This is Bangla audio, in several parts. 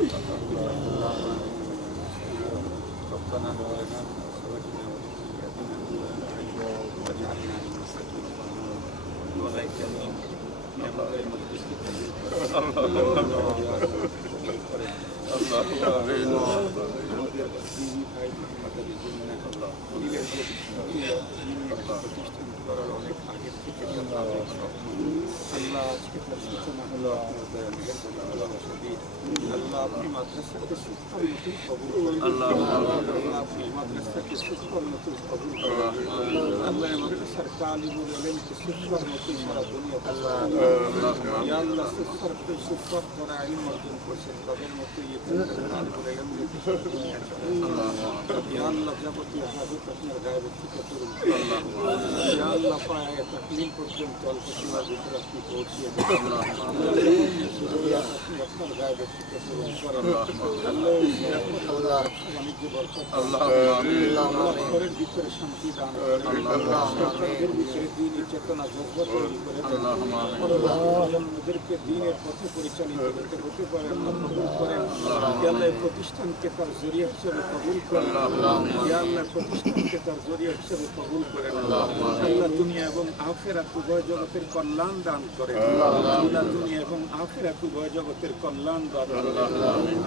ربنا هب لنا من ازواجنا وذرياتنا واجعلنا للمتقين والله كريم يا مولاي مجلس অনেক আগের থেকে আল্লাহ আজকে তার সূচনা হলো আপনার দয়া মেহেরবানি আল্লাহ আপনি মাদ্রাসাকে সুস্থর মতো কবুল করেন আল্লাহ আপনি মাদ্রাসাকে সুস্থর মতো কবুল করেন আল্লাহ মাদ্রাসার তালিবুল ইলমকে সুস্থর মতো সারা দুনিয়াতে ইয়া আল্লাহ সুস্থর করা ইলম অর্জন করছেন তাদের মতো তালিবুল ইলমকে সারা দুনিয়াতে ইয়া আল্লাহ যাবতীয় হাজত আপনার গায়েবে থেকে করুন ইয়া আল্লাহ পায়ে তাকলিম পর্যন্ত অল্প সময়ের ভিতরে আপনি পৌঁছিয়ে দেন আপনার গায়েবে থেকে করুন ঘরের ভিতরে শান্তি দান করেন ভিতরে দিনের চেতনা জজ্বা তৈরি করে আমাদেরকে দিনের পথে পরিচালিত হতে পারেন করেন আল্লাহ প্রতিষ্ঠানকে তার জরিয়া হিসেবে কবুল করেন আল্লাহ প্রতিষ্ঠানকে তার জরিয়া হিসেবে কবুল করেন আল্লাহ দুনিয়া এবং আখিরাত উভয় জগতের কল্যাণ দান করেন আল্লাহ দুনিয়া এবং আখিরাত উভয় জগতের কল্যাণ দান করেন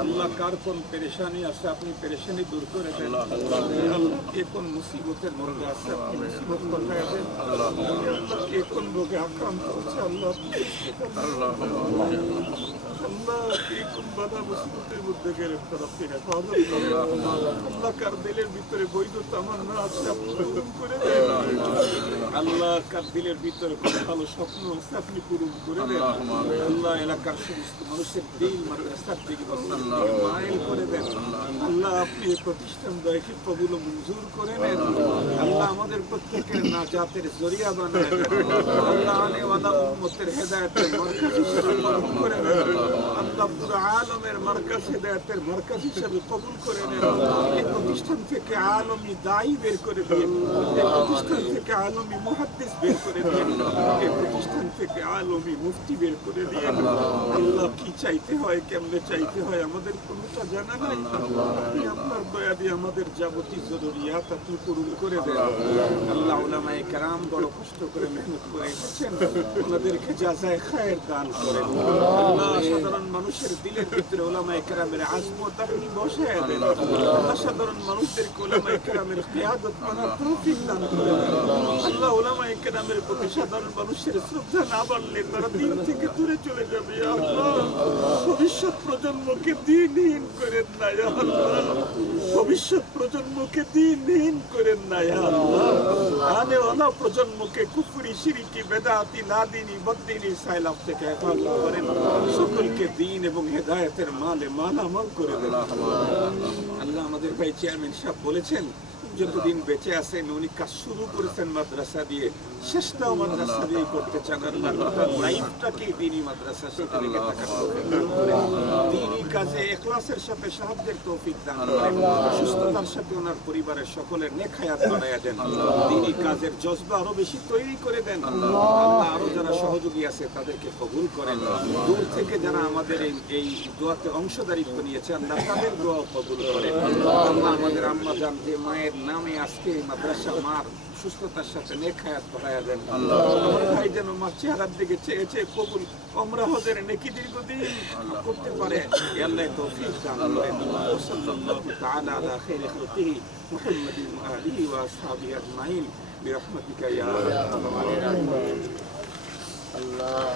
আল্লাহ কার কোন পেরেশানি আছে আপনি পেরেশানি দূর করে দেন কে কোন মুসিবতের মধ্যে আছে আপনি মুসিবত কাটায় দেন কে কোন রোগে আক্রান্ত হচ্ছে আল্লাহ কে কোন বাধা মুসিবতের মধ্যে গ্রেফতার আপনি হেফাজত করেন আল্লাহ কার দিলের ভিতরে বৈধ তামান্না আছে আপনি পূরণ করে দেন আল্লাহ কার দিলের ভিতরে খুব ভালো স্বপ্ন আছে আপনি পূরণ করে দেন আল্লাহ এলাকার সমস্ত মানুষের দিল মাদ্রাসার দিকে মাইল করে দেন আল্লাহ আপনি এই প্রতিষ্ঠান দয়কে কবুল ও মঞ্জুর করে নেন আল্লাহ আমাদের প্রত্যেকের নাজাতের জরিয়া বানায় আল্লাহ আনেওয়ালা উম্মতের হেদায়েতের মার্কাজ হিসেবে কবুল করে নেন আল্লাহ পুরো আলমের মার্কাজ হেদায়েতের মার্কাজ হিসেবে কবুল করে নেন এই প্রতিষ্ঠান থেকে আলমী দায়ী বের করে দিন এই প্রতিষ্ঠান থেকে আলমী মুহাদ্দিস বের করে দিন এই প্রতিষ্ঠান থেকে আলমী মুফতি বের করে দিন আল্লাহ কি চাইতে হয় কেমনে চাইতে হয় আমাদের কোনোটা জানা নাই আপনি আপনার দয়া দিয়ে আমাদের যাবতীয় জরুরিয়াত আপনি পূরণ করে দেন আল্লাহ উলামায়ে কেরাম বড় কষ্ট করে মেহনত করে এসেছেন ওনাদেরকে জাযায়ে খায়ের দান করেন আল্লাহ সাধারণ মানুষের দিলের ভিতরে উলামায়ে কেরামের আজমত আপনি বসায় দেন আল্লাহ সাধারণ মানুষদেরকে উলামায়ে কেরামের কিয়াদত করার তৌফিক দান করেন আল্লাহ উলামায়ে কেরামের প্রতি সাধারণ মানুষের শ্রদ্ধা না বাড়লে তারা দিন থেকে দূরে চলে যাবে আল্লাহ ভবিষ্যৎ প্রজন্মকে দ্বীনহীন করেন না আল্লাহ ভবিষ্যৎ প্রজন্মকে দ্বীনহীন করেন না আল্লাহ আনেওয়ালা প্রজন্মকে কুফরি শিরকি বেদাতি লাদিনী বদ্দিনী সাইলাব থেকে হেফাজত করেন সকলকে দ্বীন এবং হেদায়েতের মালে মালামাল করে দেন আল্লাহ আমাদের ভাই চেয়ারম্যান সাহেব বলেছেন যতদিন বেঁচে আছেন উনি কাজ শুরু করেছেন মাদ্রাসা দিয়ে শেষটাও মাদ্রাসা দিয়ে করতে চান আল্লাহ লাইফটাকে দিনই মাদ্রাসা সাথে লেগে থাকার দিনই কাজে ইখলাসের সাথে সাহায্যের তৌফিক দান করেন সুস্থতার সাথে ওনার পরিবারের সকলের নেক হায়াত বাড়ায়া দেন দিনই কাজের জজবা আরো বেশি তৈরি করে দেন আল্লাহ আরো যারা সহযোগী আছে তাদেরকে কবুল করেন দূর থেকে যারা আমাদের এই দোয়াতে অংশদারিত্ব নিয়েছে আল্লাহ তাদের দোয়া কবুল করেন আল্লাহ আমাদের আম্মা জান যে মায়ের নামে আজকে মাদ্রাসা মার সুস্থতার সাথে নেক হায়াত বাড়ায়া দেন আমার ভাই যেন মার চেহারার দিকে চেয়ে চেয়ে কবুল ওমরা হজের নেকি দীর্ঘদিন করতে পারে আল্লাহ তৌফিক দান করেন সাল্লাল্লাহু তাআলা আলা খাইরি খালকিহি মুহাম্মাদিন ওয়া আলিহি ওয়া আসহাবিহি আজমাইন বিরহমাতিকা ইয়া আরহামার রাহিমিন আল্লাহ